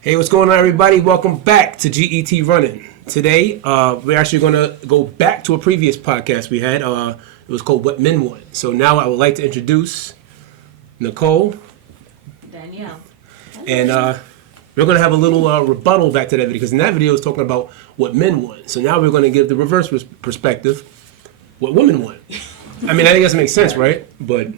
Hey, what's going on, everybody? Welcome back to GET Running. Today, we're actually going to go back to a previous podcast we had. It was called What Men Want. So now I would like to introduce Nicole. Danielle. And we're going to have a little rebuttal back to that video, because in that video, it's talking about what men want. So now we're going to give the reverse perspective, what women want. I mean, I think that makes sense, right? But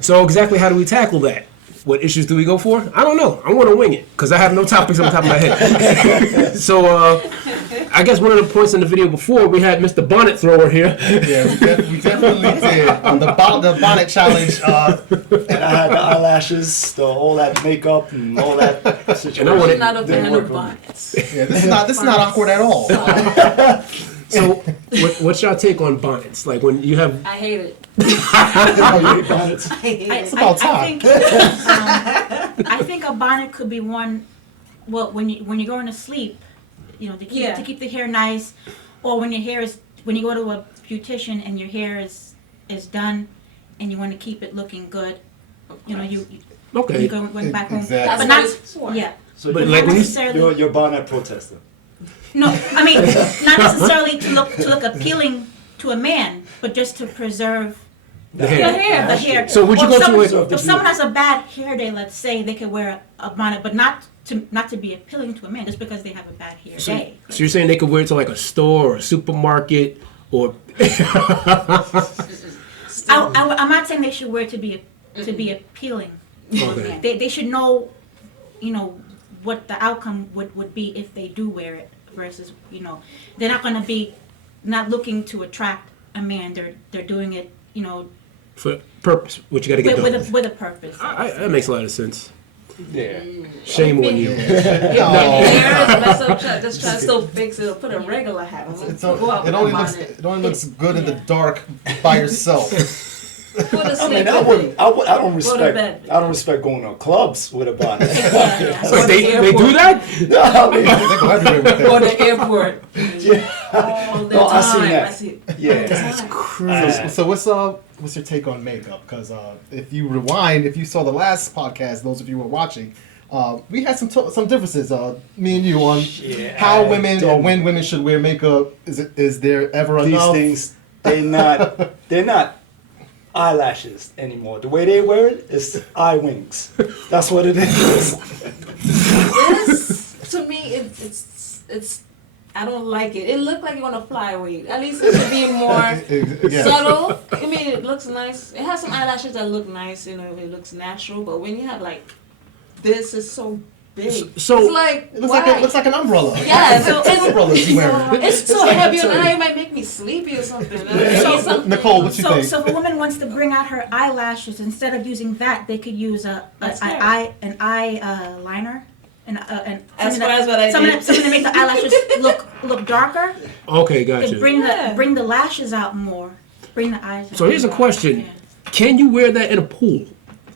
so exactly how do we tackle that? What issues do we go for? I don't know. I'm going to wing it because I have no topics on the top of my head. So I guess one of the points in the video before, we had Mr. Bonnet Thrower here. Yeah, we definitely did. The bonnet challenge. And I had the eyelashes, all that makeup, and all that situation. And I I'm not a fan of bonnets. Yeah, this is not awkward at all. So what's your take on bonnets? Like when you have... I hate it. It's about time. I think a bonnet could be worn, well, when you're going to sleep, you know, to keep the hair nice, or when you go to a beautician and your hair is done, and you want to keep it looking good, you know, you going back home, Exactly. but not Yeah. So But you're, like when you... necessarily. you're a bonnet protester. No, I mean not necessarily to look appealing to a man, but just to preserve The hair. the hair. So would you Well, go to someone- a... if someone has a bad hair day, let's say, they could wear a bonnet, but not to be appealing to a man, just because they have a bad hair day. So you're saying they could wear it to like a store or a supermarket or... I'm not saying they should wear it to be appealing. Okay. They should know, you know, what the outcome would be if they do wear it versus, you know, they're not going to be not looking to attract a man. They're doing it, you know, For purpose, what you got to get done. with a purpose. That makes a lot of sense. Yeah. Shame on you. Your hair is messed up. Just try to still fix it. Or put a regular hat on. It only looks good in the dark by yourself. I mean, I don't respect going to clubs with a bonnet. Yeah. So they do that? No, I mean, They go everywhere with Or that. the airport. yeah. All the No, I time. seen that. I see it. Yeah. That's crazy. So what's your take on makeup? Because if you rewind, if you saw the last podcast, those of you who were watching, we had some differences. Me and you on how women or when women should wear makeup. Is there ever These enough? things, they're not eyelashes anymore. The way they wear it is eye wings. That's what it is. This, to me, it's. I don't like it. It looked like you want to fly away. At least it should be more Yeah. subtle. I mean, it looks nice. It has some eyelashes that look nice. You know, it looks natural. But when you have like this, is so big. So- it's like It why? looks like an umbrella. Yeah, so It's umbrellas you wearing. it's so heavy on the eye. It might make me sleepy or something. Something. Nicole, what you So, think? so if a woman wants to bring out her eyelashes, instead of using that, they could use an eye liner, and That's what I something did. to make the eyelashes look darker. Okay, To gotcha. bring the lashes out more, bring the eyes. So out here's a more. question. Yeah. Can you wear that in a pool?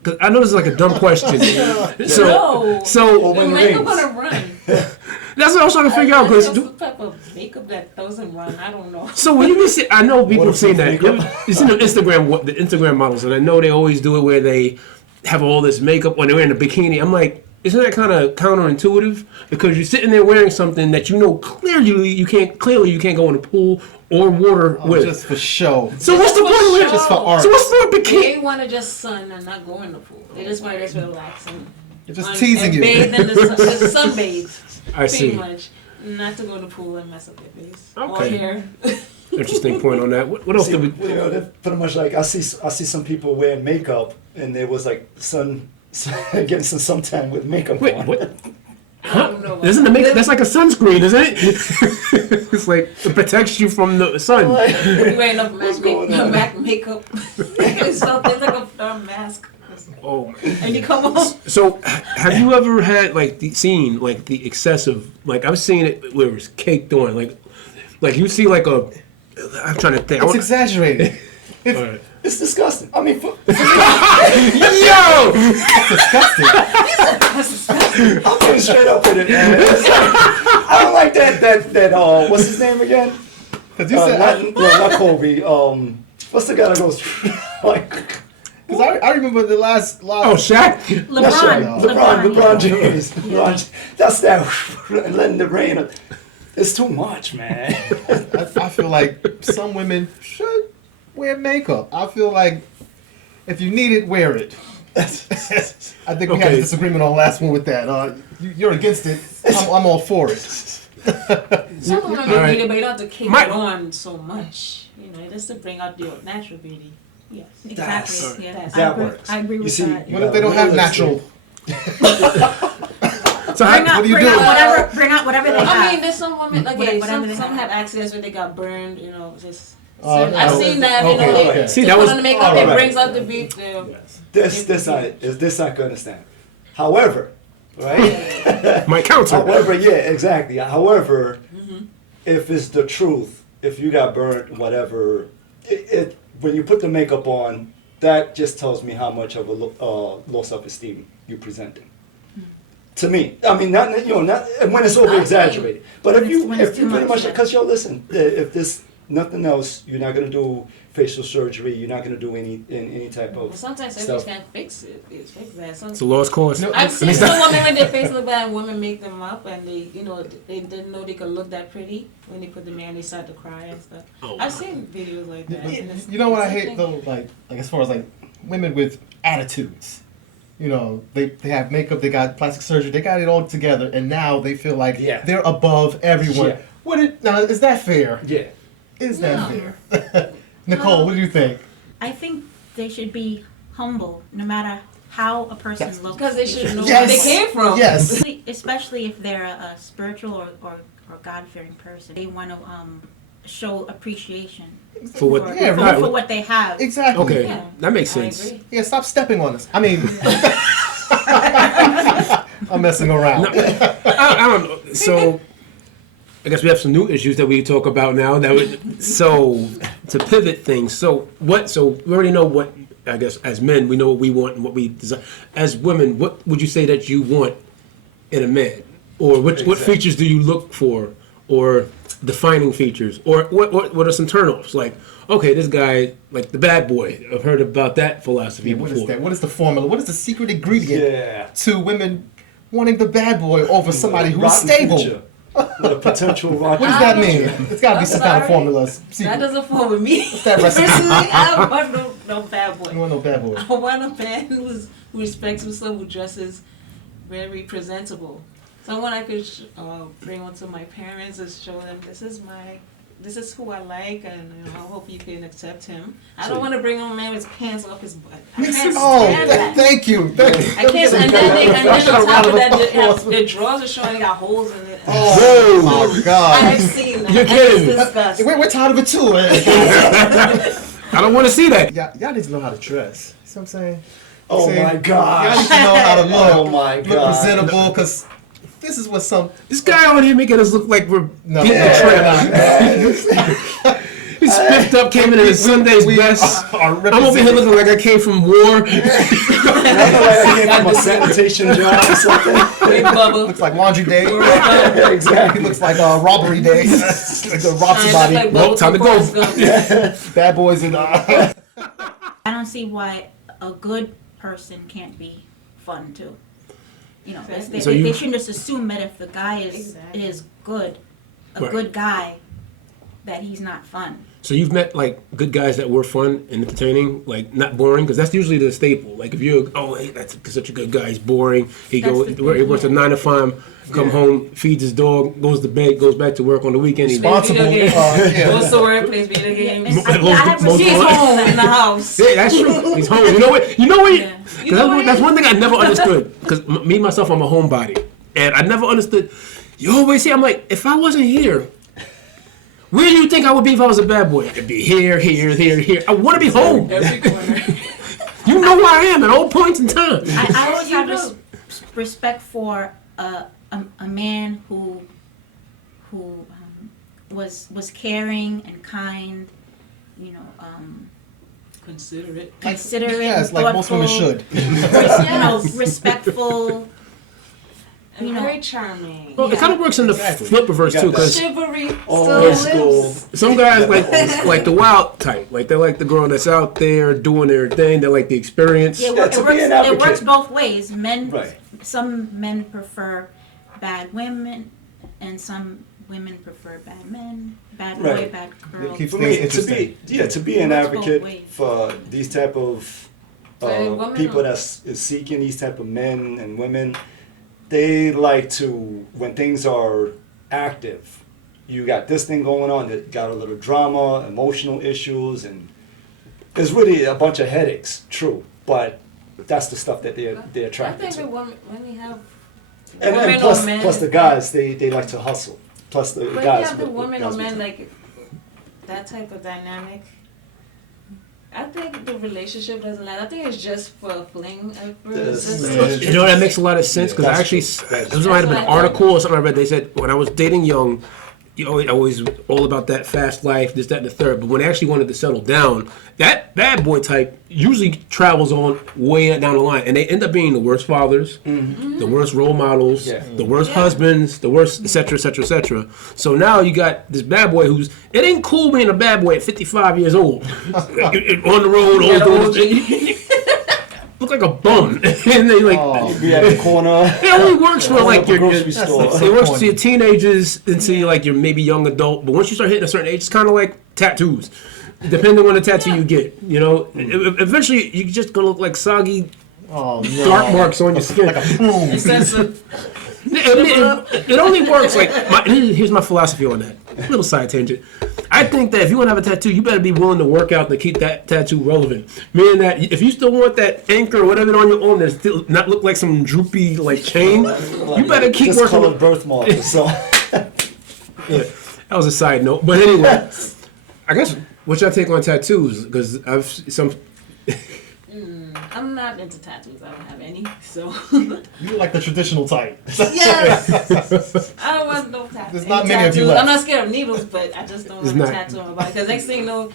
Because I know this is like a dumb question. So, No. so The when it makeup rains. gonna run. that's what I was trying to figure out. That's Because the type of makeup that doesn't run. I don't know. so when you say, I know people What have seen if that. you makeup? You see the Instagram models, and I know they always do it where they have all this makeup when they're wearing a bikini. I'm like, isn't that kind of counterintuitive? Because you're sitting there wearing something that you know clearly you can't go in a pool or water with. Just for show. So what's the point of wearing? Just for art. So what's the point of They bikini? want to just sun and not go in the pool. They just want to just relax and It's just teasing and you. bathe in the sun, just sunbathe. I see. Pretty much, not to go in the pool and mess up their face or Okay. hair. Interesting point on that. What else See, did we? you know, they're pretty much like I see some people wearing makeup, and there was like sun getting some suntan with makeup Wait, on. what? I don't know. Isn't the makeup? That's like a sunscreen, isn't it? It's like it protects you from the sun. You wear enough going on? MAC makeup. It's something like a mask. Oh. And you come home. So, have you ever had seen the excessive? Like I've seen it where it's caked on. Like you see like a. I'm trying to think. It's exaggerated. All right. It's disgusting. I mean, Yo! Disgusting. I'm getting straight up with it, man. I don't like that. What's his name again? Because you said Not Kobe. What's the guy that goes like? Because I remember the last. Oh, Shaq. That's right. LeBron. LeBron James. That's that letting the rain. It's too much, man. I feel like some women should wear makeup. I feel like if you need it, wear it. I think we had a Okay. disagreement on the last one with that. You're against it. I'm all for it. Some women All may right. need it, but you don't have to keep My- it on so much. You know, just to bring out your natural beauty. Yes, That's- exactly. Yeah, that I agree. works. I agree You with see, that. What if they don't have natural? So Bring how, out, What do you bring do? out whatever they I have. mean, there's some women, like, Whatever some they have. have accidents where they got burned, you know, just. Oh, I've no. seen that, you Okay, know, they okay. See, they that put was- on the makeup, alright. it brings out the beauty. This I can understand. However, right? my counter. However, yeah, exactly. However, if it's the truth, if you got burnt, whatever, it when you put the makeup on, that just tells me how much of a low self-esteem you presenting. To me, I mean, not when it's over exaggerated, but When if it's- you when it's if too you pretty much, much yeah. because listen, if there's nothing else, you're not gonna do facial surgery, you're not gonna do any type Well, of sometimes stuff. surgeries can't fix it. It's fix that. Some, It's the lowest cost. No, I've seen some women when their face look bad, and women make them up, and they, you know, they didn't know they could look that pretty when they put them in. They start to cry and stuff. Oh, I've seen videos like that. and it's- You know what I it's a hate thing. though, like as far as like women with attitudes. You know, they have makeup, they got plastic surgery, they got it all together, and now they feel like Yeah. they're above everyone. Yeah. Now is that fair? Yeah. Is No. that fair? Nicole, what do you think? I think they should be humble, no matter how a person Yes. looks. Because they should know Yes. where they came from. Yes. Especially if they're a spiritual or God-fearing person. They want to show appreciation For what? Yeah, for, right. for what they have. Exactly. Okay, Yeah. that makes I sense. agree. Yeah, stop stepping on us. I mean, I'm messing around. No, I don't know. So, I guess we have some new issues that we talk about now. So to pivot things. So what? So we already know what. I guess as men, we know what we want and what we desire. As women, what would you say that you want in a man, or what Exactly. features do you look for, or defining features, or what are some turnoffs? Like, okay, this guy, like the bad boy. I've heard about that philosophy Yeah, what before. is that? What is the formula? What is the secret ingredient Yeah. to women wanting the bad boy over somebody who's Rotten stable? future. With a potential rotten What does that future. mean? It's got to be I'm some kind of sorry. formula. That Secret. doesn't fall with me. that recipe? Personally, I don't want no bad You boy. want no bad boy? I want a man who respects himself, who dresses very presentable. Someone I could bring onto my parents and show them this is who I like, and you know, I hope you can accept him. I don't want to bring on a man with his pants off his butt. I can't Oh, stand that. thank you. Thank you. I can't, and then I should have on top of that, rounded applause. their drawers are showing, they got holes in it. Oh my God. I've seen that. You're and kidding. It's disgusting. We're tired of it too. I don't want to see that. Y'all need to know how to dress. You see what I'm saying? Oh See, my Y'all gosh. need to know how to look. Oh my Look God. presentable, because this is what some. This guy over here making us look like we're No, beating the trap. He spiffed up, came in his Sunday's best. are I'm over here looking like I came from war. I know I came from a sanitation job or something. Big bubble. Looks like laundry day. Yeah, He exactly. looks like robbery day. Like a rob somebody. Like Well, bubble time to from go. Forrest Gump. Bad boys and. I don't see why a good person can't be fun too. You know, Exactly. So you- they shouldn't just assume that if the guy Exactly. is good, a Right. good guy, that he's not fun. So you've met like good guys that were fun and entertaining, like not boring, because that's usually the staple. Like if you're, hey, that's such a good guy. He's boring. He That's goes, the thing, he works a yeah. 9 to 5, come home, feeds his dog, goes to bed, goes back to work on the weekend. He's Responsible. Yeah. Yeah. What's the word? Plays video games. And I have most- She's respect for home that. in the house. Yeah, that's true. He's home. You know what? You know what? Yeah. You know what? That's one thing I never understood. Because me myself, I'm a homebody, and I never understood. You always say, I'm like, if I wasn't here, where do you think I would be if I was a bad boy? I'd be here, here, here, here. I want to be home. Every corner. You know where I am at all points in time. I always You have do. respect for a man who was caring and kind, you know, Considerate. considerate, Yes, like most women thoughtful, should. you know, respectful. And very charming. Well, it kind of works in the flip reverse You too, got because Chivalry Old still school. lives. some guys like the wild type, like they like the girl that's out there doing their thing. They like the experience. Yeah, Yeah, to be an it works advocate. both ways. Men, Right. some men prefer bad women, and some women prefer bad men, bad boy, Right. bad girl. It keeps For things me, interesting. to be an Works both advocate ways. for these type of For women people or- that's is seeking these type of men and women, they like to, when things are active, you got this thing going on that got a little drama, emotional issues, and there's really a bunch of headaches. True, but that's the stuff that they're I attracted think to. that when you have And women then plus, or men, plus the guys, they like to hustle. Plus the when you guys. have the with- women guys or with men time. like that type of dynamic, I think the relationship doesn't last. I think it's just for a fling at Yes. first. Yeah. You know, that makes a lot of sense because I That's actually, true. That's there was might have been an That's what I article or something I read. They said when I was dating young, you always all about that fast life, this, that, and the third. But when they actually wanted to settle down, that bad boy type usually travels on way down the line, and they end up being the worst fathers, the worst role models, Yeah. the worst Yeah. husbands, the worst, etc., etc., etc. So now you got this bad boy who's it ain't cool being a bad boy at 55 years old, on the road, all doing. Look like a bum, and they like. Oh, Be at the corner. It only works for like your grocery store. it works to your teenagers until you're like your maybe young adult. But once you start hitting a certain age, it's kind of like tattoos. Depending on the tattoo you get, you know, eventually you're just gonna look like soggy Oh, no. dark marks on your skin. Like a prune. Excessive. It only works like here's my philosophy on that. Little side tangent. I think that if you want to have a tattoo, you better be willing to work out to keep that tattoo relevant. Meaning that if you still want that anchor or whatever on your arm that still not look like some droopy like chain, you better keep working. Discolored birthmark or so. Yeah, that was a side note. But anyway, I guess what's your take on tattoos? Because I've some. I'm not into tattoos. I don't have any. So You like the traditional type. yes, I don't want no tattoos. There's not many of you tattoos. left. I'm not scared of needles, but I just don't There's want a not. tattoo on my body. Because next thing you know,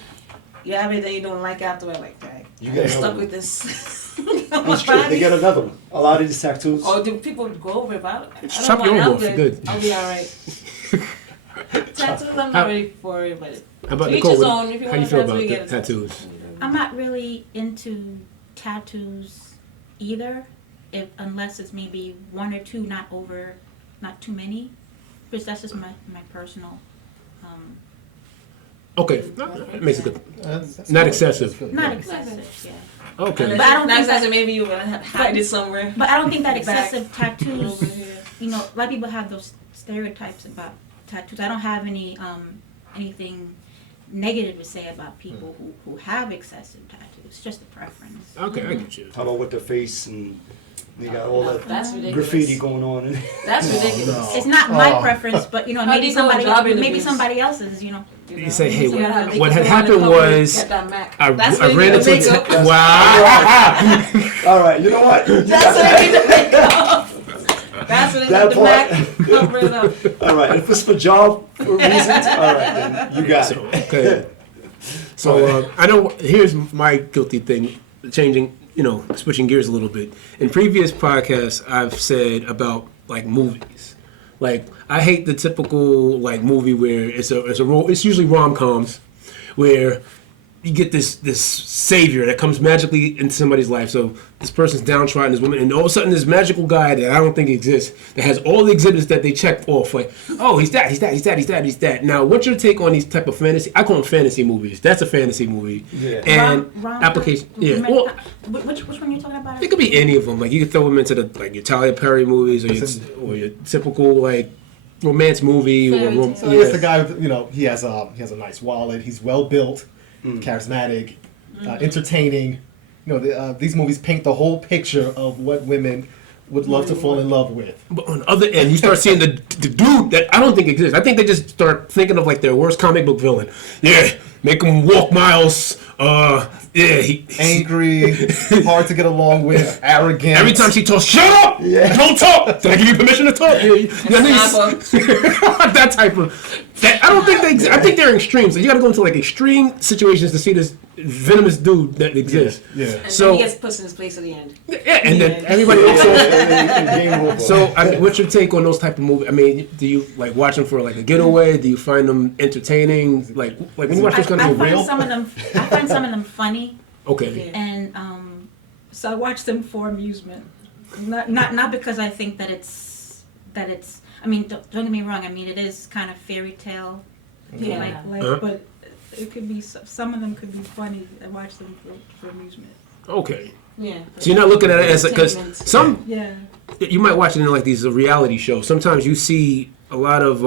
you have it that you don't like afterward. Like, dang, You I'm get stuck another with this. on It's my true. They body. get another one. A lot of these tattoos. Or do people go over it? I don't Chop mind. your I'm own off. You're good. I'll be all right. Tattoos, I'm How- not ready for it, but How about to each Nicole? his What- own. If you how do you want feel a about tattoo, you the get a tattoo. tattoos? I'm not really into tattoos either, unless it's maybe one or two, not too many. Because that's just my personal. Okay, that makes it good. That's Not good. excessive. That's good. Not Yeah. excessive, yeah. Okay. But But I don't think that that- maybe you're gonna hide it somewhere. But I don't think that Back. excessive tattoos. Over here. You know, a lot of people have those stereotypes about tattoos. I don't have anything negative to say about people who have excessive tattoos. It's just a preference. Okay, I get you. How about with the face and they got all that That's ridiculous. graffiti going on? And That's ridiculous. no. It's not my Oh. preference, but you know, How do maybe you go somebody, job maybe interviews? somebody else's. You know. You say, hey, You gotta have what had makeup on happened and cover, was get that Mac. I That's when ran you into need a makeup. wow. all right, you know what? You That's got when that. you need the makeup. That's when they That need the Mac. Cover it up. All right, if it's for job reasons, all right, then you got So, it. okay. So I know. Here's my guilty thing. Changing, switching gears a little bit. In previous podcasts, I've said about like movies. Like I hate the typical like movie where it's usually rom-coms where you get this savior that comes magically into somebody's life. So this person's downtrodden, this woman, and all of a sudden this magical guy that I don't think exists that has all the exhibits that they checked off. Like, oh, he's that. Now, what's your take on these type of fantasy? I call them fantasy movies. That's a fantasy movie. Yeah. And Rom- application. Yeah. Well, which one are you talking about? it could be any of them. Like you could throw them into your Tyler Perry movies or your typical like romance movie or Fairy tale. So it's the guy with, he has a nice wallet. He's well built, charismatic, entertaining. These movies paint the whole picture of what women would love to fall in love with. But on the other end, you start seeing the dude that I don't think exists. I think they just start thinking of like their worst comic book villain. Yeah, make him walk miles. Yeah, he's Angry, hard to get along with, arrogant. every time she talks, shut up! Yeah. Don't talk! Did I give you permission to talk? That type of. I don't think they exist. I think they're extremes. So you got to go into like extreme situations to see this venomous dude that exists. Yeah. And So- then he gets put in his place at the end. Yeah, and then everybody also. Game over. So, I mean, what's your take on those type of movies? I mean, do you like watch them for like a getaway? Do you find them entertaining? Like when you watch those kind I of movies? find some of them. I find some of them funny, Okay. Yeah. and so I watch them for amusement. Not because I think that it's. I mean, don't get me wrong. I mean, it is kind of fairy tale, Yeah. Huh? but it could be some of them could be funny. I watch them for amusement. Okay. Yeah. So you're not looking at it as because Entertainment. some Yeah. you might watch it in like these reality shows. Sometimes you see a lot of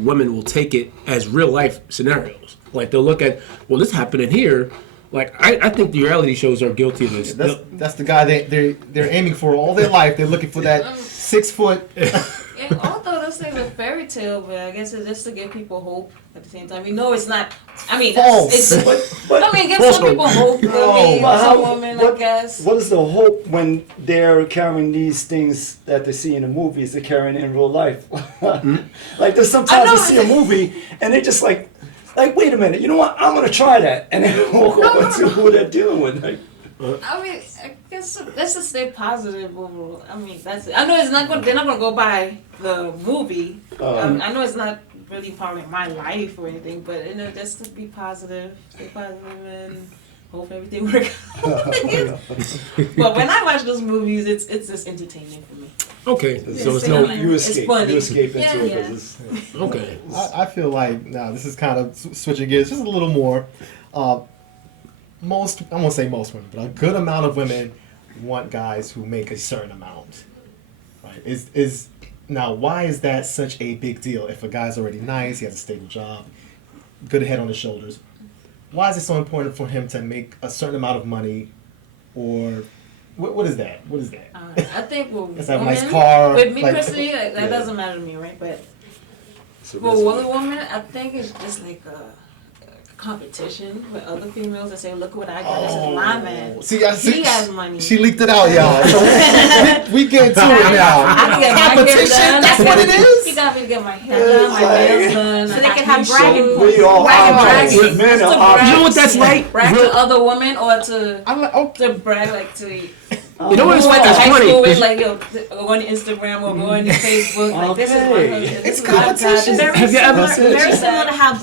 women will take it as real life scenarios. Like they'll look at, well, this happening here. Like I think the reality shows are guilty of this. That's the guy they're aiming for all their life. They're looking for that 6 foot. And although those things are fairy tale, but I guess it's just to give people hope at the same time. We know it's not. I mean, False. I mean, give False some people hope. No, I mean, but some how- women, what- I guess. What is the hope when they're carrying these things that they see in the movies, they're carrying in real life? Like there's sometimes I you know. see a movie and they're just like, wait a minute, you know what? I'm gonna try that, and then walk over to who they're dealing with. Like, I mean, I guess let's just stay positive overall. I mean, that's it. I know it's not going. They're not going to go by the movie. I know it's not really part of my life or anything, but you know, just to be positive, stay positive, and hope everything works out. But when I watch those movies, it's just entertaining for me. Okay. So it's Yeah, no. same. you It's escape, funny. you escape into Yeah, it. yeah. 'Cause it's- Okay. I feel like now this is kind of switching gears just a little more. I won't say most women, but a good amount of women want guys who make a certain amount. Right? Is now why is that such a big deal? If a guy's already nice, he has a stable job, good head on his shoulders, why is it so important for him to make a certain amount of money, or what is that? What is that? I think with Let's have a women, nice car, with me like- personally, that Yeah. doesn't matter to me, right? But it's a for risk. a woman, I think it's just like a competition with other females that say, "Look what I got! This is my man. See, I see. He has money." She leaked it out, y'all. So we get to it now. I can get my hair Competition, done. that's what it is? He got me to get my hair done, my nails done. So I they got can have new bragging shoes. points. We all Brag, are. brag. Men Just are to obvious. brag. You know what that's like? Brag Real- to other women or to I'm like, okay. brag like to You know what it's who like? went to It's high funny. school with, 'cause- like, yo, go on Instagram or go on Facebook. Like, this is my Okay. husband. It's This is my God. competition. This is- Have you ever- Very similar to how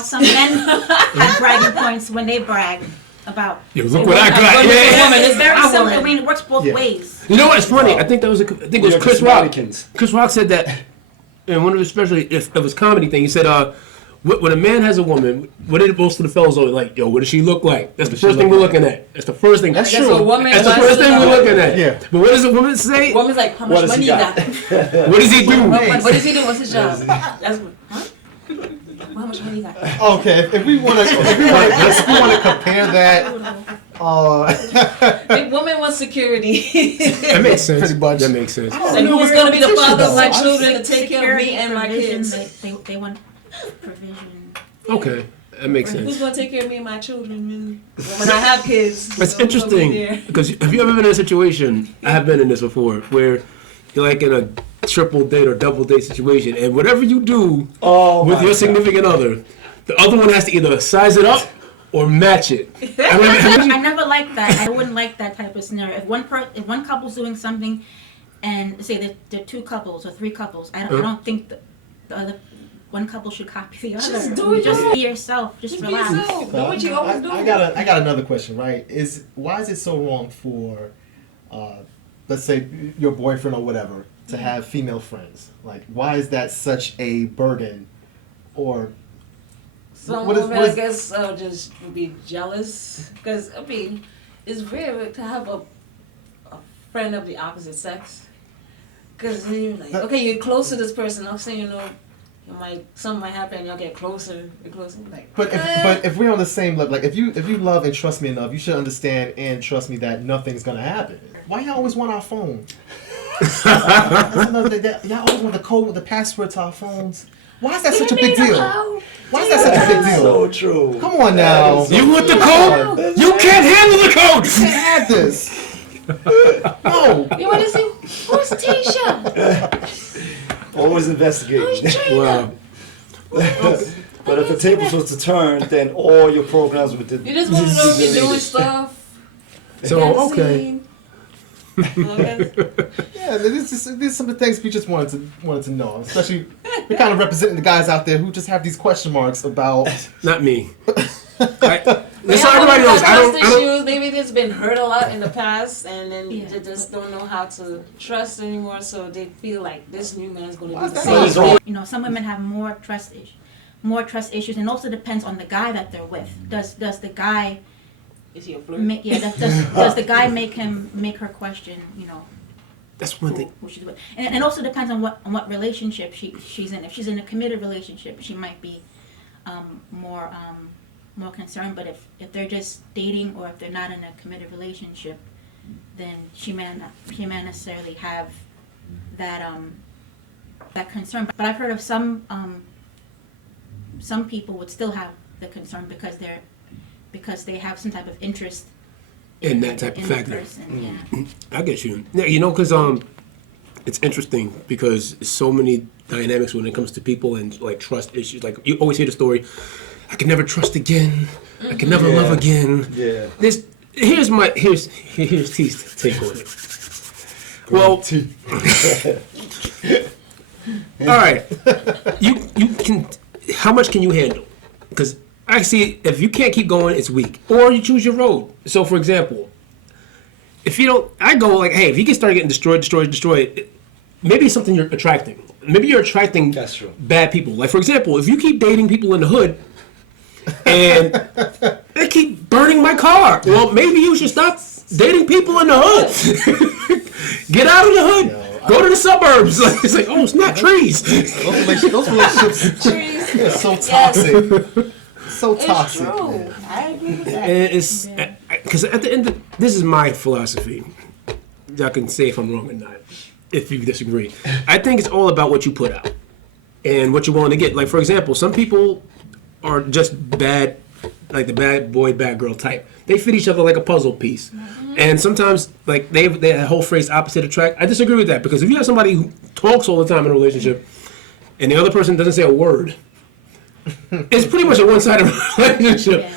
some men have bragging points when they brag about. Yo, look what I got. I'm Yeah. a woman. It's very I'm a similar. I woman. mean, it works both Yeah. ways. You know what's funny? I think that was I think it was We are Chris just Rock. mannequins. Chris Rock said that in one of his especially if it was comedy thing. He said, when a man has a woman, what did most of the fellas always like? Yo, what does she look like? That's the first thing we're looking at. That's the first thing. That's I guess true. a woman That's the wants first to thing know- we're looking at. Yeah. But what does a woman say? Woman's like, how What much does money he you got? got? What does he do? What does he do? What's his job? That's what, huh? How much money you got? Okay, if we want to compare that, Big woman wants security. That makes sense. Pretty much. That makes sense. And who's gonna be the father of my though. children to take care of me Security, and my provision, kids? like, they want provision. Okay, that makes Who's sense. gonna take care of me and my children when I have kids? That's So who's gonna be interesting there? because have you ever been in a situation? I have been in this before where you're like in a triple date or double date situation, and whatever you do Oh, with my your God. significant other, the other one has to either size it up or match it. I never liked that. I wouldn't like that type of scenario. If one couple's doing something, and say there are two couples or three couples, I don't think the other one couple should copy the other. Just do it Just yourself. be yourself. Just Just be relax. yourself. Do what you always do. I got another question. Right? Why is it so wrong for, let's say your boyfriend or whatever, to have female friends? Like, why is that such a burden? Or Some what is- women, what is- I guess, just would be jealous because I mean, it's rare to have a friend of the opposite sex. Because then you're like, okay, you're close to this person. Next thing you know, something might happen. And y'all get closer and closer. Like, but if we're on the same level, like if you love and trust me enough, you should understand and trust me that nothing's gonna happen. Why y'all always want our phone? That's another thing. Y'all always want the code, the password to our phones. Why is that such a big deal? Why is that such a big deal? So true. Come on now. You want the code? You can't handle the code. You can't have this. No. You want to see? Who's Tisha? Always investigating. Wow. But if the tables was to turn, then all your programs would. You just want to know if you're doing stuff. So, okay. seen. Okay. Yeah, these are some of the things we just wanted to know. Especially, we're kind of representing the guys out there who just have these question marks about. Not me. That's Yeah, how everybody knows. I don't. issues. Maybe there's been hurt a lot in the past, and then Yeah. they just don't know how to trust anymore. So they feel like this new man's going to do the Why is same. that? You know, some women have more trust issues, and also depends on the guy that they're with. Does the guy Is he a flirt? does the guy make her question? You know, That's one thing. who she's with, and it also depends on what relationship she's in. If she's in a committed relationship, she might be more concerned. But if they're just dating, or if they're not in a committed relationship, then she may not necessarily have that concern. But I've heard of some people would still have the concern because they have some type of interest In that type of in the factor. person. Yeah. I get you. Yeah, you know, because it's interesting because so many dynamics when it comes to people and like trust issues. Like you always hear the story, I can never trust again. I can never love again. Yeah. Here's T's take on it. Well, all right. You can. How much can you handle? Because I see if you can't keep going, it's weak, or you choose your road. So, for example, if you don't, I go like, hey, if you can start getting destroyed, maybe it's something you're attracting. Maybe you're attracting That's true. bad people. Like, for example, if you keep dating people in the hood and they keep burning my car, well, maybe you should stop dating people in the hood. Get out of the hood. Go to the suburbs. It's like, oh, it's not trees. Those relationships are so toxic. So It's toxic. true. Man. I agree with that. And it's because at the end of this is my philosophy. Y'all can say if I'm wrong or not, if you disagree. I think it's all about what you put out and what you're willing to get. Like, for example, some people are just bad, like the bad boy, bad girl type. They fit each other like a puzzle piece. And sometimes, like, they have that whole phrase opposite attract. I disagree with that because if you have somebody who talks all the time in a relationship and the other person doesn't say a word, it's pretty much a one-sided relationship.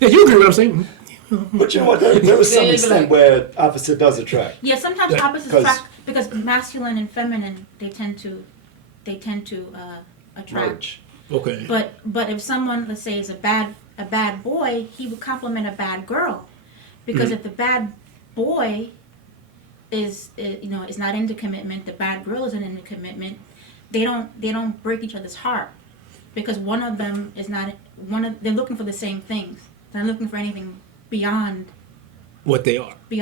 Yeah, you agree with what I'm saying? But you know what? There is some Yeah, extent like- where opposite does attract. Yeah, sometimes Yeah, opposites 'cause- attract because masculine and feminine they tend to attract. Merge. Okay. But if someone, let's say, is a bad boy, he would compliment a bad girl, because if the bad boy is not into commitment, the bad girl isn't into commitment, they don't break each other's heart, because one of them is not they're looking for the same things. They're not looking for anything beyond What they are. they're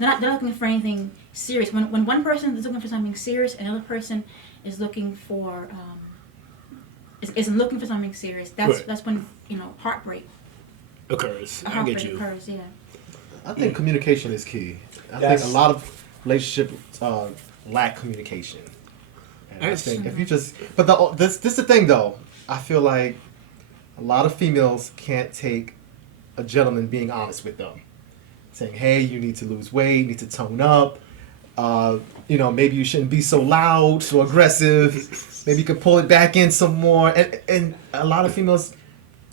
not looking for anything serious. When one person is looking for something serious and the other person is looking for isn't looking for something serious, Right. that's when heartbreak Occurs. I heartbreak get you. occurs. Yeah. I think communication is key. I Yes. think a lot of relationships lack communication. And I Yes. think if you just, but this is the thing though. I feel like a lot of females can't take a gentleman being honest with them, saying, "Hey, you need to lose weight, you need to tone up. Maybe you shouldn't be so loud, so aggressive. Maybe you could pull it back in some more." And a lot of females,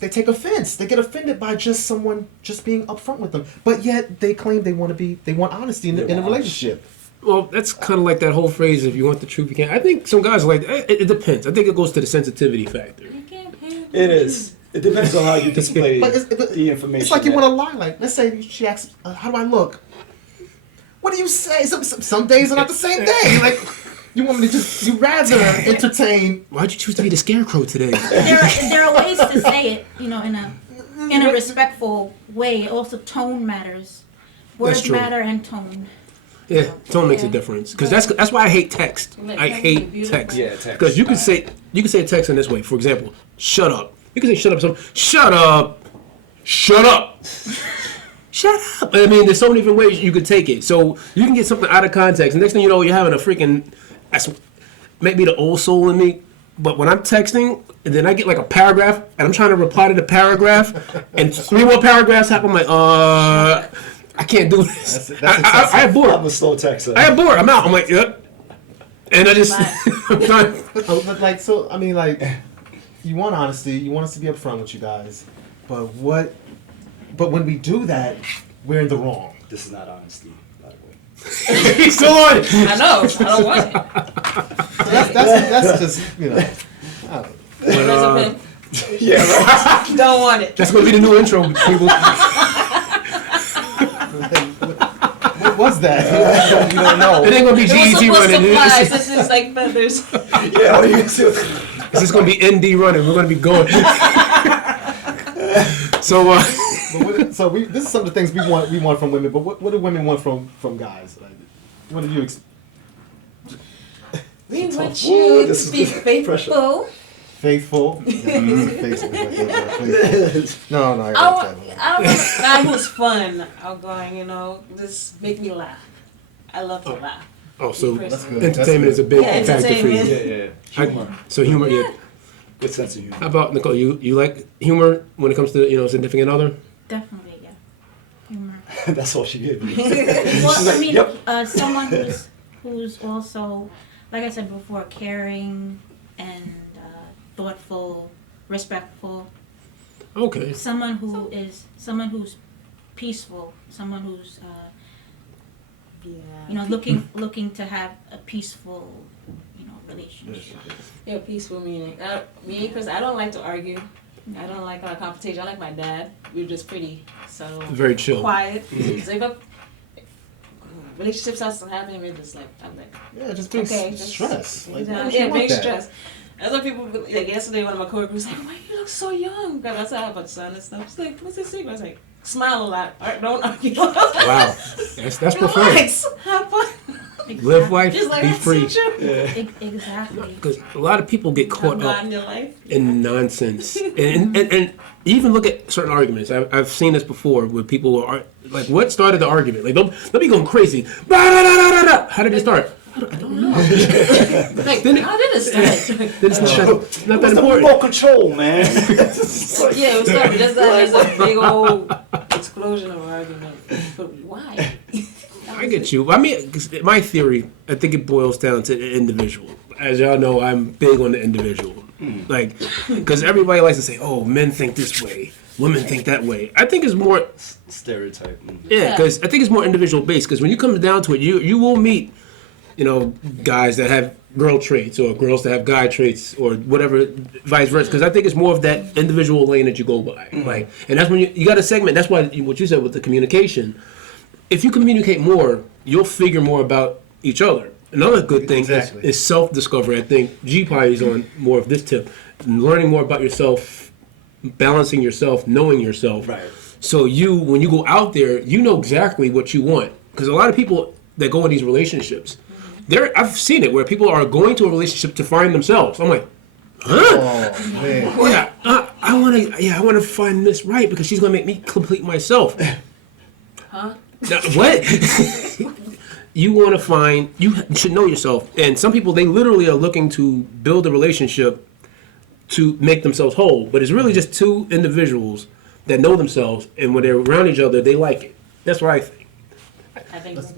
they take offense. They get offended by just someone just being upfront with them. But yet they claim they want honesty in a relationship. Well, that's kind of like that whole phrase, if you want the truth, you can't. I think some guys are like, it depends. I think it goes to the sensitivity factor. You can't handle It is. It depends on how you display But the information. it's like you that- want to lie. Like, let's say she asks, "How do I look?" What do you say? Some days are not the same day. Like, you want me to you rather entertain. Why'd you choose to be the scarecrow today? there are ways to say it, in a respectful way. Also, tone matters. Words true. matter and tone. Yeah, tone makes a Yeah. difference. Because that's why I hate text. Let I text be hate beautiful. text. Yeah, text. Because you can say a text in this way. For example, shut up. You can say shut up. Shut up. Shut up. Shut up. I mean, there's so many different ways you could take it. So you can get something out of context. And next thing you know, you're having a freaking. Maybe the old soul in me. But when I'm texting, and then I get like a paragraph, and I'm trying to reply to the paragraph, and 3 more paragraphs happen, I'm like, I can't do this. That's I have bored. I'm a slow texter. I am bored. I'm out. I'm like, yep. And I just, I'm done. But like, so I mean, like, you want honesty. You want us to be upfront with you guys. But when we do that, we're in the wrong. This is not honesty, by the way. He's still on it. I know. I don't want it. So that's just, I don't know. But, Yeah, right. Don't want it. that's gonna be the new intro, people. What was that? You don't know. It ain't gonna be It was GET supposed running. to fly. This This is like feathers. Yeah, what are you gonna do? is gonna be ND running. We're gonna be going. So, This is some of the things we want from women. But what do women want from guys? Like, what do you? We want Ooh, you this to is be good. faithful. Faithful. Faithful. No, I I gotta want a guy who's fun, outgoing, just make me laugh. I love to laugh. oh, so That's good. entertainment is a big Yeah, factor for you. entertainment. Yeah. Humor. So humor, yeah. Good sense of humor. How about Nicole? You like humor when it comes to significant other? Definitely, yeah. Humor. That's all she gave me. Well, I mean, Yep. someone who's also, like I said before, caring and thoughtful, respectful. Okay. Someone who's peaceful. Someone who's Yeah. looking to have a peaceful, relationship. Yeah, peaceful meaning. Me, because I don't like to argue. I don't like confrontation. I like my dad. We're just pretty, so Very chill. quiet. So if relationships starts happening, we're just like, I'm like, Yeah, just bring okay, just stress. Like, why yeah, would you want big that? stress. That's why people like yesterday. One of my coworkers was like, "Why you look so young?" Because I said I have a son and stuff. She's like, "What's the secret?" I was like, "Smile a lot. Don't argue." Wow. That's profound. Relax. Have fun. Live life, Just like be that's free. so true. Yeah. Exactly. Because a lot of people get caught Have up fun in your life. in nonsense, and even look at certain arguments. I've seen this before where people are like, "What started the argument?" Like they'll be going crazy. How did it start? I don't know. Like, Then it- how did it start? Then it's not that What's the important. remote control, man? Yeah, it was funny. Just that there's a big old explosion of argument. But why? I get you. I mean, 'cause my theory, I think it boils down to the individual. As y'all know, I'm big on the individual. Like, because everybody likes to say, "Oh, men think this way, women think that way." I think it's more, Stereotype. yeah, because I think it's more individual based. Because when you come down to it, you will meet, guys that have girl traits or girls that have guy traits or whatever, vice versa. Because I think it's more of that individual lane that you go by. Like, and that's when you got a segment. That's why what you said with the communication. If you communicate more, you'll figure more about each other. Another good thing Exactly. is self-discovery. I think G probably is on more of this tip. Learning more about yourself, balancing yourself, knowing yourself. Right. So when you go out there, you know exactly what you want. Because a lot of people that go in these relationships, I've seen it where people are going to a relationship to find themselves. I'm like, huh? Oh man. Yeah, I want to find this right because she's gonna make me complete myself. Huh? Now, what? You should know yourself. And some people, they literally are looking to build a relationship to make themselves whole. But it's really just two individuals that know themselves, and when they're around each other, they like it. That's what I think. I think so.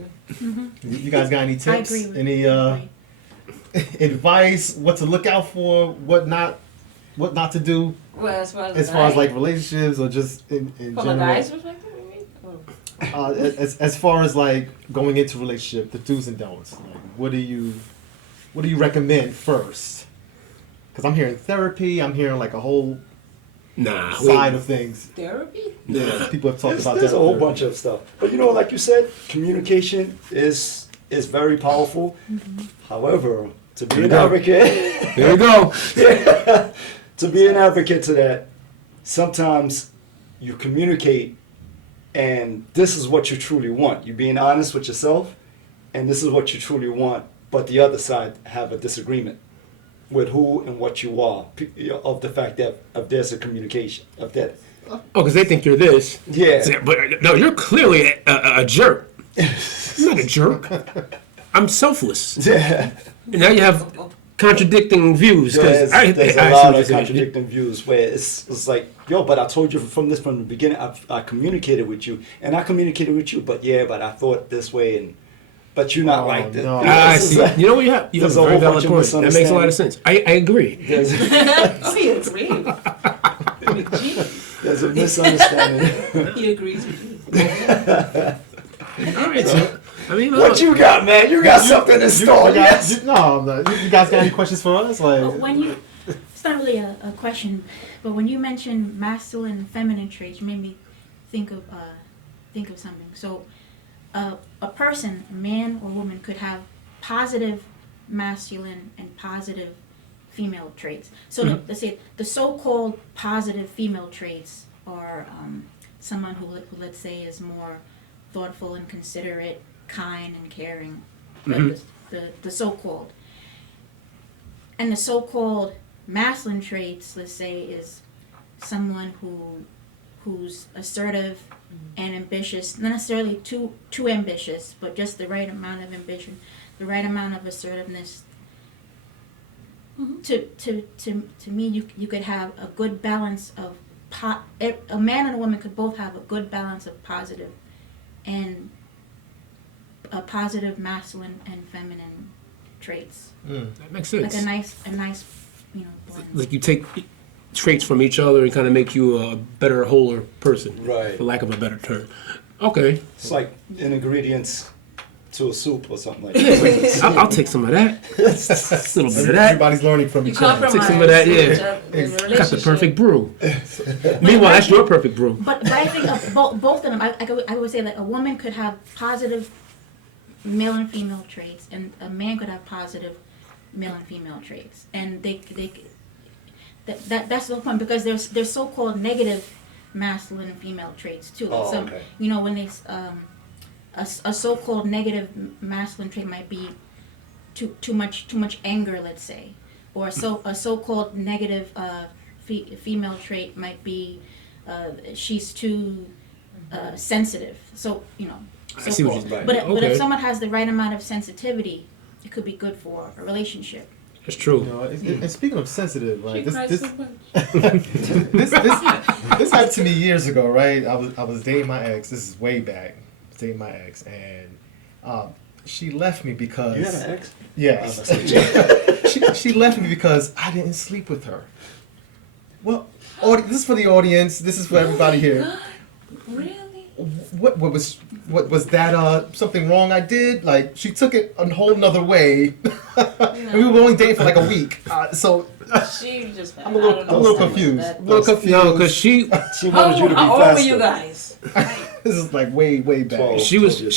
You guys got any I tips? agree with Any you. advice? What to look out for? What not to do? Well, as far As far as like relationships or just in from general. a guy's perspective, you mean? Oh. As far as like going into a relationship, the do's and don'ts. Like, what do you recommend first? Because I'm hearing therapy. I'm hearing like a whole Nah. side of things. Therapy? Yeah, people have talked about There's that. a whole bunch of stuff. But like you said, communication is very powerful. However, to be an advocate, There we go. to be an advocate to that, sometimes you communicate and this is what you truly want. You're being honest with yourself and this is what you truly want, but the other side have a disagreement with who and what you are, of the fact that there's a communication of that. Oh, because they think you're this. Yeah. But no, you're clearly a jerk. I'm not a jerk. I'm selfless. Yeah. And now you have contradicting views. 'Cause There's I a see lot what of you're saying. contradicting views where it's like, yo, but I told you from the beginning, I communicated with you, and I communicated with you, but I thought this way, and but you're not like this. no. I see. You know what you have? You have There's a a very whole valid bunch of point. That makes a lot of sense. I agree. Oh, he agrees. There's a misunderstanding. He agrees with you. All right, so, I mean, What you got, man? You got something in store, You yes? guys, no, you guys got any questions for us? Like, But when you, it's not really a question, but when you mentioned masculine and feminine traits, you made me think of something. So, a person, man or woman, could have positive masculine and positive female traits. So let's say the so-called positive female traits are someone who let's say is more thoughtful and considerate, kind and caring. The so-called. And the so-called masculine traits, let's say, is someone who's assertive and ambitious, not necessarily too ambitious, but just the right amount of ambition, the right amount of assertiveness. To me, you could have a good balance of a man and a woman could both have a good balance of positive and a positive masculine and feminine traits. that makes sense. Like a nice, blend. Like you take traits from each other and kind of make you a better, wholer person, Right. for lack of a better term. Okay, It's like ingredients to a soup or something like that. I'll take some of that. A little bit of that. everybody's learning from You each other. compromise. Take some of that, yeah. in a Got the relationship. perfect brew. Meanwhile, that's your perfect brew. But I think of both of them. I would say that a woman could have positive male and female traits, and a man could have positive male and female traits, and that's the point, because there's so-called negative masculine and female traits too. Like okay. When they a so-called negative masculine trait might be too much anger, let's say, or a so-called negative female trait might be she's too sensitive. So I see what so-called. you're Right. But Okay. if someone has the right amount of sensitivity, it could be good for a relationship. That's true. And speaking of sensitive, She like cries this so much. this happened to me years ago, right? I was dating my ex. This is way back. Dating my ex, and she left me because You had an ex? yes, she left me because I didn't sleep with her. Well, this is for the audience. This is for everybody here. Really? What was that something wrong I did? Like, she took it a whole nother way. And we were only dating for like a week. So She just. I'm a little confused. That- A little confused. No, because she She wanted you to be How old were faster. you guys? This is like way back. 12. she was 12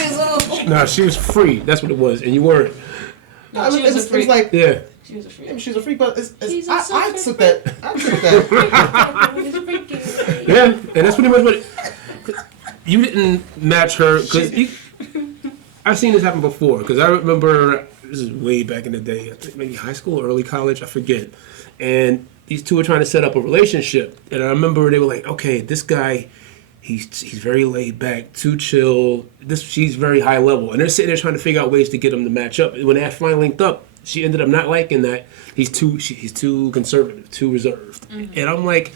years old. no, she was free. That's what it was, and you weren't. No, she was a It was freak. like, Yeah. She was a freak. maybe she's a freak, but She's a I super took that. I took that. Yeah, and that's pretty much what you didn't match her because I've seen this happen before. Because I remember this is way back in the day. I think maybe high school, or early college. I forget. And these two were trying to set up a relationship, and I remember they were like, "Okay, this guy, he's very laid back, too chill. She's very high level," and they're sitting there trying to figure out ways to get them to match up. And when they finally linked up, she ended up not liking that. He's too conservative, too reserved, and I'm like,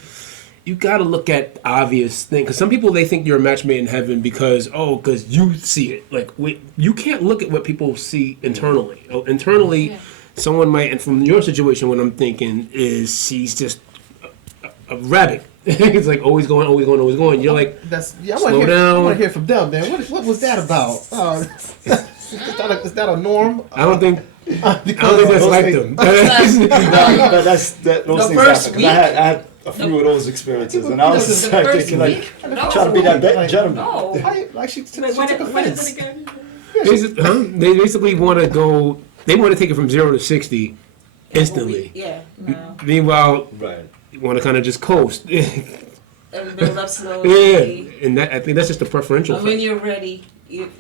you got to look at obvious things. Because some people, they think you're a match made in heaven because you see it. Like, you can't look at what people see internally. Internally, someone might, and from your situation, what I'm thinking is she's just a rabbit. It's like always going. You're like, I slow down. want to hear from them, man. What was that about? Is that a norm? I don't think that's those like things- them. No, those The things first happen. 'Cause I had a few of those experiences, and I was just like thinking, like, trying to be that gentleman. No. Like she took What offense. is it again? They basically want to go. They want to take it from 0 to 60 instantly. Yeah. No. Meanwhile, Right. you want to kind of just coast. And build up slowly. Yeah, and I think that's just a preferential. And when thing. you're ready, when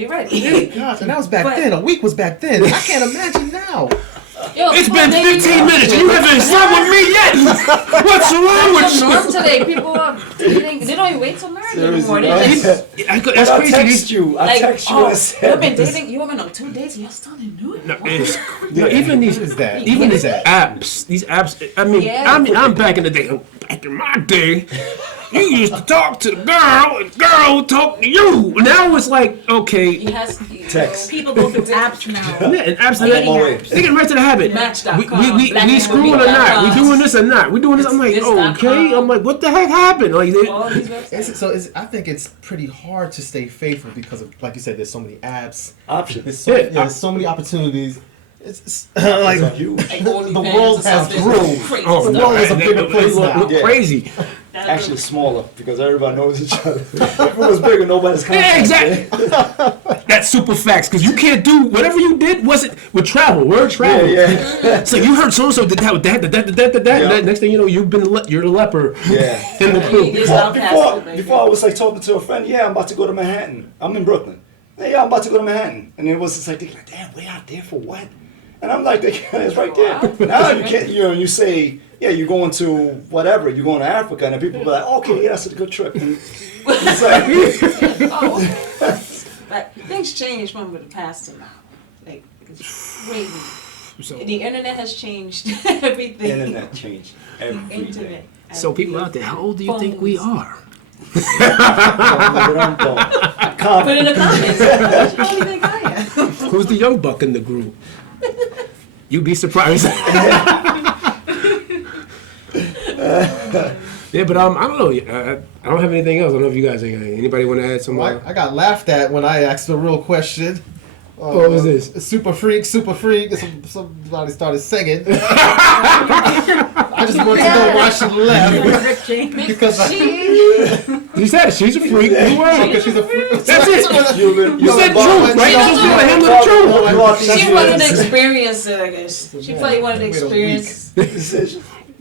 you're ready. Gosh, and that was back But- then. A week was back then. I can't imagine now. Yo, It's come been on, baby. 15 minutes and you haven't slept with me yet. What's wrong That's with the you? norm today. People are dating. They don't even wait till marriage anymore. They Seriously, just That's I crazy. text you. I text you and you've said, been dating. You went on 2 dates. Y'all still didn't do it. No, What? even these What is that? even What these is that? apps. These apps. I mean, Yeah. I'm back in the day. back in my day, you used to talk to the girl, and the girl would talk to you. Now it's like, okay, He has Text. People go through apps now. yeah, and absolutely, Dating they getting right to the habit. Match.com, We screwing or not? We doing this or not? We doing this? I'm like, This.com. okay. I'm like, what the heck happened? Like, All these websites. I think it's pretty hard to stay faithful because of, like you said, there's so many apps. Options. There's so many opportunities. It's like It's huge. Like the OnlyFans world or has something. grown. Crazy oh, The stuff. world is a bigger place now. look Yeah. crazy. That's Actually smaller because everybody knows each other. If it was bigger, nobody's coming. Yeah, exactly. That's super facts because you can't do whatever you did. Was it with travel? Word travel. Yeah. It's like you heard so and so did that with that. Yeah. Next thing you know, you're the leper. Yeah. In the He crew. gets Well, outcasted, like, before I was like talking to a friend, yeah, I'm about to go to Manhattan. I'm in Brooklyn. Yeah, I'm about to go to Manhattan. And it was just like, thinking, like, damn, way out there for what? And I'm like, it's right there. Now you can't, you say, yeah, you're going to whatever, you're going to Africa, and then people be like, okay, yeah, that's a good trip. And it's like, oh. But things change from the past to now. Like, it's crazy. So, The internet has changed everything. internet changed everything. Internet. so people out there, how old do you think we are? Put in the comments. What do you think I am? Who's the young buck in the group? You'd be surprised. Yeah, but I don't know. I don't have anything else. I don't know if you guys anybody want to add some more. I got laughed at when I asked the real question. What was this? Super freak. Somebody started singing. I just wanted to know why she left. Rick James. Because You said it. She's a freak. You were. because she's a freak. That's it. You said truth, right? You're supposed to be able to handle the truth. She wanted to experience it, I guess. She probably wanted to experience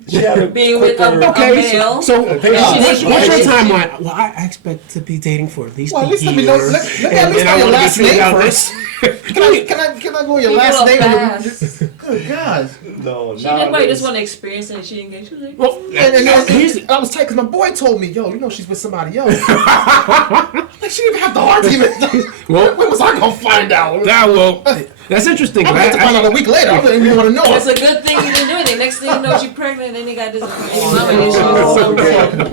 She had a being with quicker- a Okay, male. so she what's didn't your get it. timeline? Well, I expect to be dating for at least Well, a at least year. let me know. Let me at least know your last name first. Can I go your People last are name? fast. Good God. No, She didn't nowadays- just want to experience it and she didn't get it. She was like, Well, And I was tight because my boy told me, yo, you know she's with somebody else. Like, she didn't even have the argument. Well- when was I going to find out? that's interesting. I had to find out a week later. I didn't even want to know. it's a good thing you didn't do anything. Next thing you know, she's pregnant and then they got this mama issues.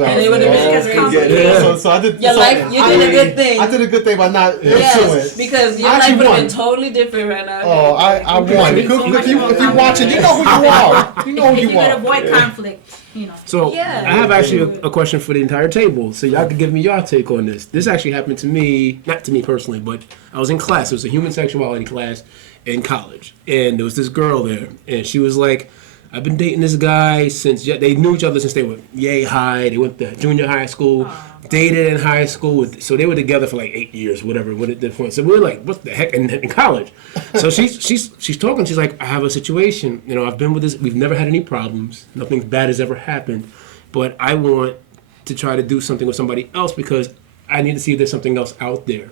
And it would have been crazy. Yeah. So I did. Your so life, you did a good thing. I did a good thing by not Yes, pursuing it. because your I life actually would have been won. totally different right now. Oh, I won. If you're watching, you know who you are. You know who If you you could are. avoid conflict, you know. So Yeah. I have actually a question for the entire table. So y'all can give me your take on this. This actually happened to me, not to me personally, but I was in class. It was a human sexuality class in college, and there was this girl there, and she was like, "I've been dating this guy since they knew each other since they were yay high. They went to junior high school, dated in high school, so they were together for like 8 years, whatever. What at the point? So we were like, what the heck in college? So she's talking. She's like, I have a situation. You know, I've been with this. We've never had any problems. Nothing bad has ever happened, but I want to try to do something with somebody else because I need to see if there's something else out there.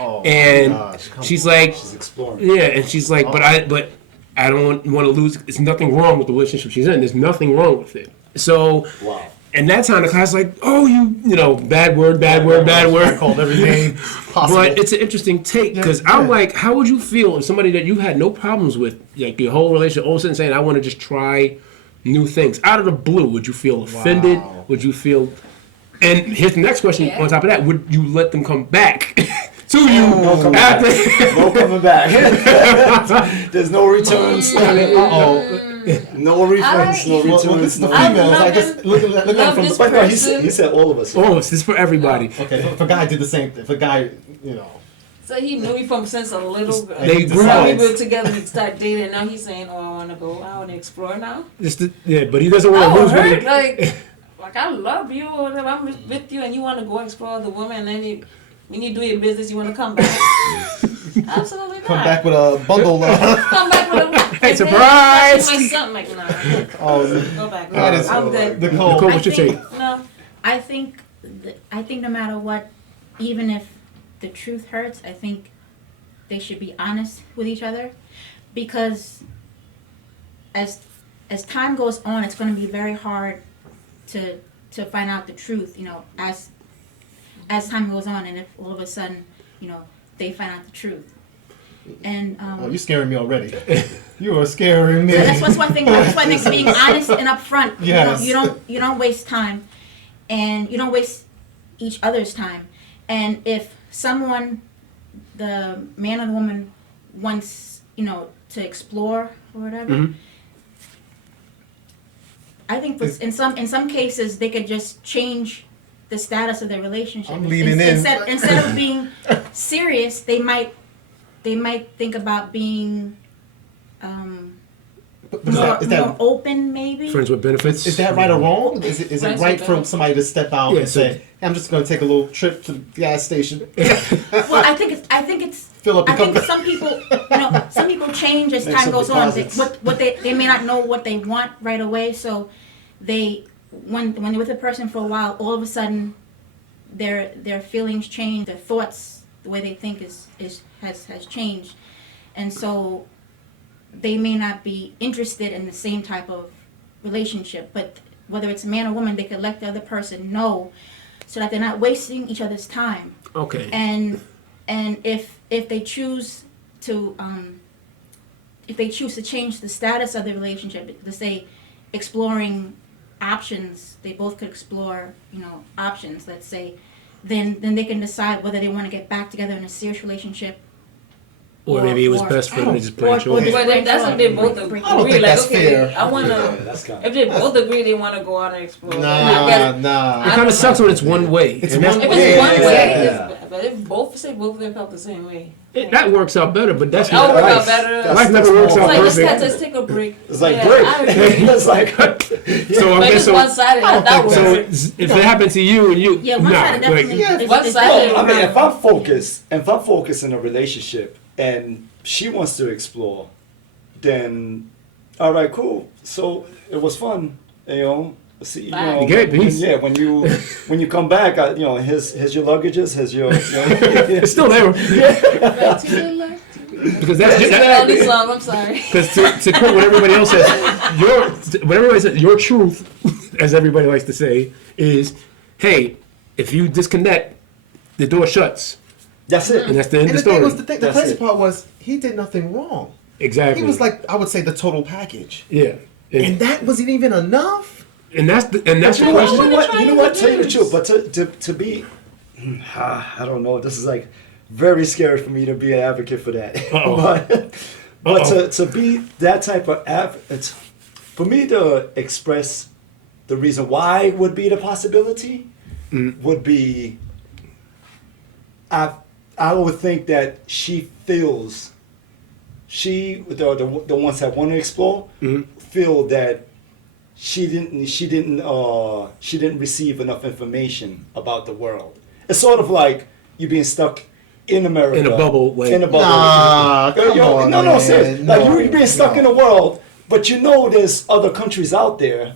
Oh, And gosh, come she's on. like, She's exploring. yeah, and she's like, but I don't want to lose. There's nothing wrong with the relationship she's in. There's nothing wrong with it. So, Wow. and that time the class like, oh, you know, bad word. I called every name possible. But it's an interesting take because Yeah, I'm yeah. like, how would you feel if somebody that you had no problems with, like your whole relationship, all of a sudden saying, I want to just try new things out of the blue? Would you feel offended? Wow. Would you feel? And here's the next question. Yeah. On top of that, would you let them come back to you No coming after? back. No coming back. There's no returns. No refunds. No returns. Well, this is the no- females. I love guess it. look at Love from this the But no, person. he said all of us. Oh, this is for everybody. Okay, if a guy did the same thing, if a guy, you know, So he knew you from since a little. They grew So up. we were together. We started dating. And now he's saying, "Oh, I want to go. I want to explore now." Yeah, but he doesn't want I to lose was what he. hurt. Like I love you, or whatever. I'm with you, and you want to go explore the woman, and then when you do your business, you want to come back. Absolutely not. come back with a bundle. Come back with a Hey, surprise! My son, like, nah. Oh, Go back. that is I'm good. Nicole. Nicole, what's your I think- take? No. I think no matter what, even if the truth hurts, I think they should be honest with each other, because as time goes on, it's going to be very hard to find out the truth. You know, as time goes on, and if all of a sudden, you know, they find out the truth. And Oh, you're scaring me already. You are scaring me. that's why I think being honest and upfront. Yes. You don't waste time, and you don't waste each other's time. And if someone, the man or the woman, wants to explore or whatever, Mhm. I think in some cases they could just change the status of their relationship. I'm leaning in. Instead of being serious, they might think about being But more is that open, maybe. Friends with benefits. is that right or wrong? Is it Friends right with for benefits. somebody to step out Yeah, and so- say, hey, I'm just going to take a little trip to the gas station, Well, I think it's. fill up I and come think back? some people change as Make time some goes on. deposits. What they may not know what they want right away, so when they're with a person for a while, all of a sudden their feelings change, their thoughts, the way they think has changed, and so they may not be interested in the same type of relationship. But whether it's a man or woman, they could let the other person know, so that they're not wasting each other's time. Okay. And if they choose to change the status of the relationship, to say exploring options, they both could explore options, let's say, then they can decide whether they want to get back together in a serious relationship. Or maybe it was or- best for them to just branch or off. just But if that's if they both agree, I don't think like, that's okay, fair. I want Yeah, to. that's kind If they both agree they want to go out and explore, then I Nah, guess- nah. It kind of sucks when it's one way. It's and that's- one If way. it's one Yeah, way, yeah. but if both of them felt the same way, that works out better, but that's that would work Right. out better. That's- life never works It's out like perfect. let's take a break. It's like Yeah, break. I agree. It's like So I Like guess it's so. one sided. I don't That think would so. work. If it happened to you and you, Yeah, one nah, sided definitely. yeah, is- one is sided. definitely I mean, wrong. if I'm focused in a relationship and she wants to explore, then all right, cool. So it was fun, See, Bye. Okay, peace. yeah. When you come back, here's your luggages, here's your. it's still there Right to your left. because that's It's a melody song. I'm sorry. because to quote what everybody else says, your truth, as everybody likes to say, is, hey, if you disconnect, the door shuts, That's it. and that's the end And of the the thing story. was, the That's crazy it. part was, he did nothing wrong. Exactly. He was like, I would say, the total package. yeah, And and that wasn't even enough? that's the You know question. what? You know what? Tell you the truth, but to be, I don't know. This is like very scary for me to be an advocate for that. Uh-oh. but Uh-oh. to be that type of it's for me to express the reason why would be the possibility would be. I would think that she feels. The ones that want to explore feel that she didn't receive enough information about the world. It's sort of like you being stuck in America In a bubble, like- in a bubble. Nah, come on, no, man. seriously. Like No, you're being stuck no. in the world, but you know there's other countries out there,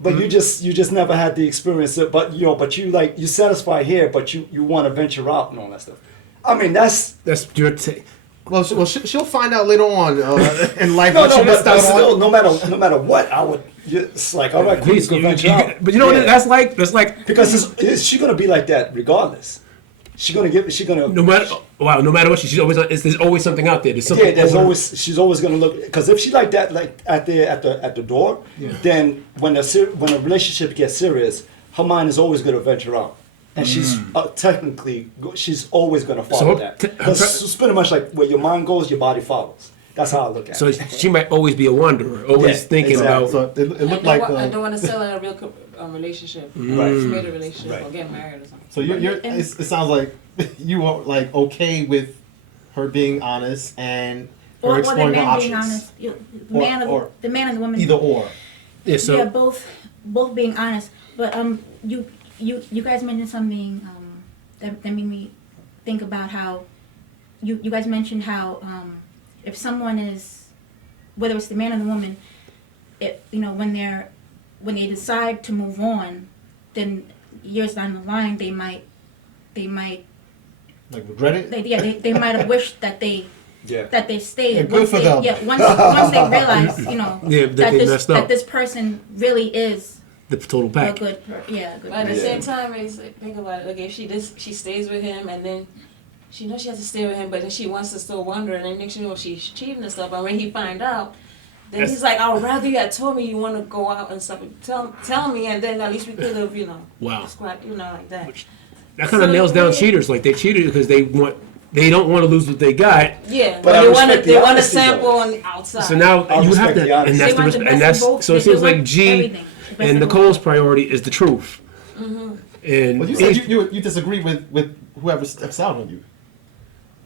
but you just never had the experience. But you satisfy here, but you want to venture out and all that stuff. I mean that's. That's your take. Well, she'll find out later on in life No, what she but missed out still, on. no matter what, I would. It's like, all right, cool, Please, go venture out. but you know what? Yeah. That's like Because she's gonna be like that regardless. She's gonna. no matter what she's always there's always something out there. There's something. Yeah, over- she's always gonna look, because if she like that, like at the door, then when a relationship gets serious, her mind is always gonna venture out, and she's technically she's always gonna follow So, that. her Because it's pretty much like where your mind goes, your body follows. That's how I look at So it. she might always be a wanderer, always Yeah, thinking exactly. about. So it looked like. I don't want to sell in a real relationship, Right. committed relationship, Right. or get married or something. So it sounds like you are like okay with her being honest and her Or the exploring her man being options. honest. The man and the woman. Either or. Yeah, so Yeah, both being honest. But you guys mentioned something that made me think about how you guys mentioned how if someone is, whether it's the man or the woman, when they decide to move on, then years down the line they might Like regret it? they might have wished that they stayed. Yeah, good for them. Yeah, once they realize, Yeah, that they messed up. that this person really is the total a pack. good, good But at the Yeah. same time, it's like, think about it. Like if she stays with him, and then she knows she has to stay with him, but then she wants to still wonder, and then next you know she's cheating and stuff. And when he find out, then That's- he's like, "I'd rather you had told me you want to go out and stuff. Tell me, and then at least we could have, Wow. described, like that." That kind of So nails down they- cheaters. Like they cheated because they don't want to lose what they got. Yeah, But but I they want respect to the they want to honesty, sample though. on the outside. So now I you have respect to, the honesty. and that's They want the best and that's of both. so it They seems like want G everything. The best and of both. Nicole's priority is the truth. And Well, you said you disagree with whoever steps out on you.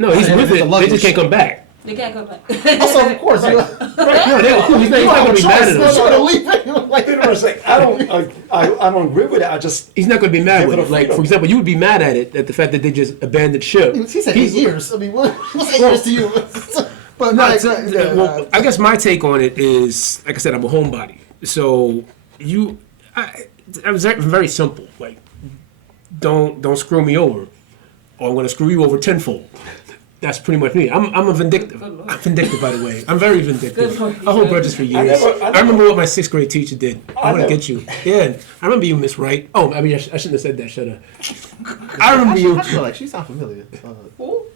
no, he's It's with a it. They luggage. just can't come back. They can't go back. Also, of course, you No, he's not going to be mad at No, him. no, leave it. Like, You know what I'm saying? I don't agree with it. I just He's not going to be mad Give with it it. a Like, freedom. for example, you would be mad at the fact that they just abandoned ship. he said 8 years. I mean, what's 8 years to you? But No, like, well, I guess my take on it is, like I said, I'm a homebody. So I was very simple. Like, don't screw me over, or I'm going to screw you over tenfold. That's pretty much me. I'm a vindictive. I'm vindictive, by the way. I'm very vindictive. I hold grudges for years. I remember what my 6th grade teacher did. I want to get you. Yeah, I remember you, Miss Wright. Oh, I mean, I shouldn't have said that. Should have. I remember you. I feel like she sounds familiar.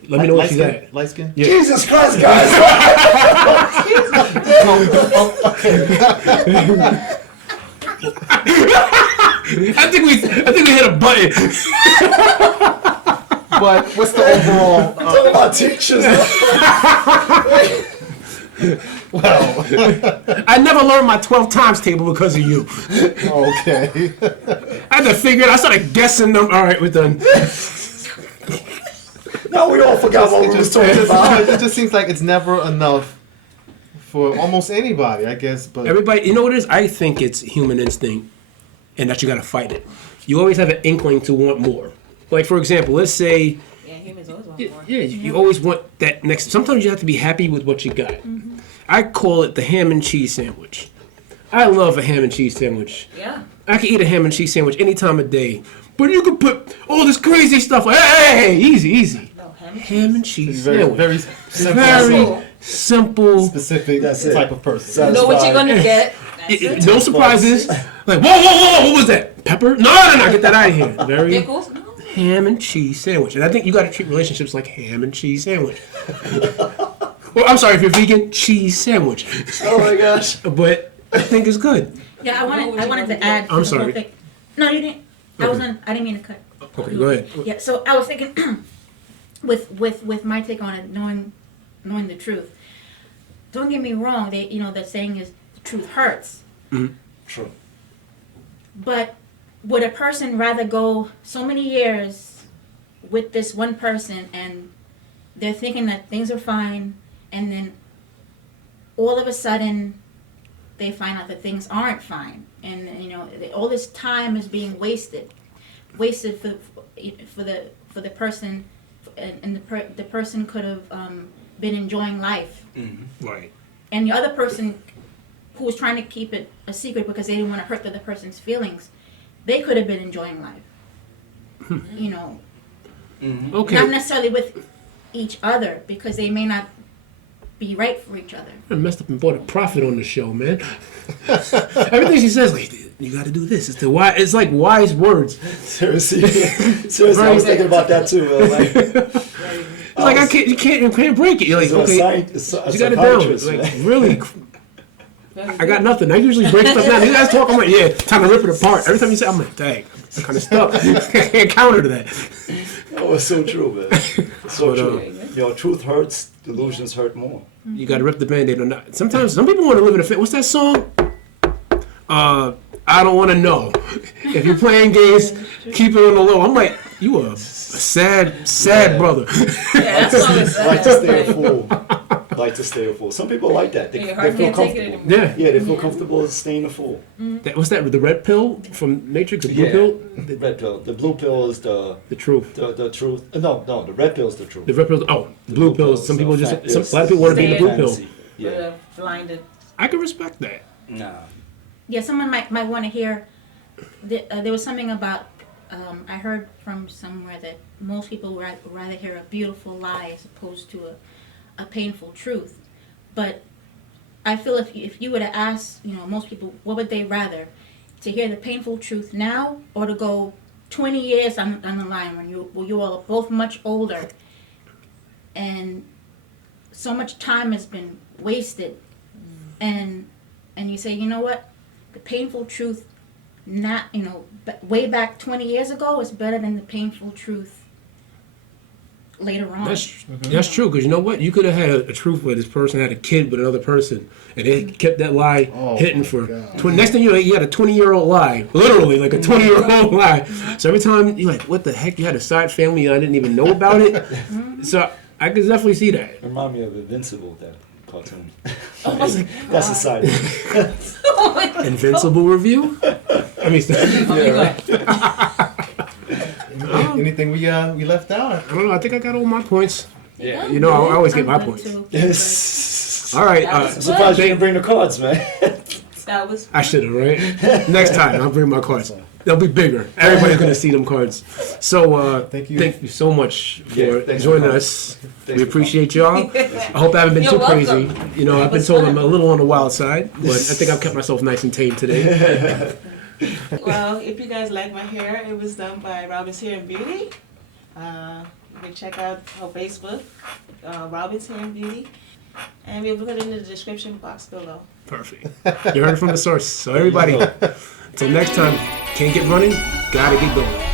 Let me know what she's at. Light skin. Yeah. Jesus Christ, guys! I think we hit a button. But what's the overall? Talk about teachers. Well, I never learned my 12 times table because of you. okay. I had to figure it. I started guessing them. All right, we're done. Now we all forgot what we was talking about. It just seems like it's never enough for almost anybody, I guess. But Everybody, you know what it is? I think it's human instinct, and that you got to fight it. You always have an inkling to want more. Like, for example, let's say, Yeah, humans always want yeah, more. you always want that next. Sometimes you have to be happy with what you got. I call it the ham and cheese sandwich. I love a ham and cheese sandwich. Yeah. I can eat a ham and cheese sandwich any time of day. But you can put all this crazy stuff. Hey, easy. No, Ham and cheese very, sandwich. very Very Simple. simple. specific That's it. type of person. That's know what you're fine. gonna get. That's it. No surprises. Like, whoa, what was that? Pepper? No, get that out of here. Very Pickles? No. ham and cheese sandwich. And I think you got to treat relationships like ham and cheese sandwich. Well, I'm sorry if you're vegan, cheese sandwich. Oh my gosh. But I think it's good. Yeah, I What would wanted you to add. to I'm the sorry. whole thing. No, you didn't. I didn't mean to cut. Okay, go ahead. Yeah, so I was thinking, with my take on it, knowing the truth. Don't get me wrong. The saying is the truth hurts. True. But would a person rather go so many years with this one person and they're thinking that things are fine, and then all of a sudden they find out that things aren't fine, and all this time is being wasted for the person, and the person could have been enjoying life, Right. and the other person who was trying to keep it a secret because they didn't want to hurt the other person's feelings, they could have been enjoying life. Okay. Not necessarily with each other, because they may not be right for each other. I messed up and bought a prophet on the show, man. Everything she says, like, you got to do this. It's like wise words. Seriously, I was thinking about that too. It's like you can't break it. You're like, okay, you got it down. It's like, really. I got nothing. I usually break stuff down. You guys talk, I'm like, yeah, time to rip it apart. Every time you say, I'm like, dang, I'm kind of stuck. I can't counter to that. Oh, it's so true, man. It's so But, true. Truth hurts. Delusions hurt more. You got to rip the Band-Aid or not. Sometimes some people want to live in a fit. What's that song? I don't want to know. If you're playing games, keep it on the low. I'm like, you a sad brother. Yeah, that's all it's Like to stay a fool. Like to stay a fool. Some people like that. They Your heart feel can't take it comfortable. anymore. Yeah. Yeah, they feel comfortable staying a fool. What's that? The red pill from Matrix? The blue Yeah. pill? The red pill. The blue pill is the truth. truth. No, the red pill is the truth. The red pill. Oh, the blue pill. Some people just. A lot of people want to be in the blue pill. Fantasy. Yeah. Blinded. I can respect that. Nah. Yeah, someone might want to hear. There was something about. I heard from somewhere that most people would rather hear a beautiful lie as opposed to a painful truth. But I feel if you were to ask, most people, what would they rather? To hear the painful truth now, or to go 20 years down the line when you all are both much older, and so much time has been wasted, and you say, you know what, the painful truth, not, you know, way back 20 years ago is better than the painful truth later on. That's true, because you know what? You could have had a truth where this person had a kid with another person, and they kept that lie hidden for 20. Next thing you know, you had a 20-year-old lie, literally like a 20-year-old lie. So every time you're like, what the heck? You had a side family and I didn't even know about it. So I could definitely see that. Remind me of Invincible, that cartoon. Oh, That's a side. Invincible review. I mean, Anything we left out? I don't know. I think I got all my points. Yeah. You know, I always get my I'm good points. too. Yes. All right. That was I'm surprised you didn't bring the cards, man. That was I should have, right? Next time, I'll bring my cards. They'll be bigger. Everybody's going to see them cards. So, Thank you. Thank you so much for Yeah, thanks joining for us. Thanks We for appreciate y'all. I hope I haven't been You're too welcome. crazy. You know, It I've been was told fun. I'm a little on the wild side, but I think I've kept myself nice and tame today. Well, if you guys like my hair, it was done by Robin's Hair and Beauty. You can check out her Facebook, Robin's Hair and Beauty, and we'll put it in the description box below. Perfect. You heard it from the source. So everybody, until next time, can't get running, gotta get going.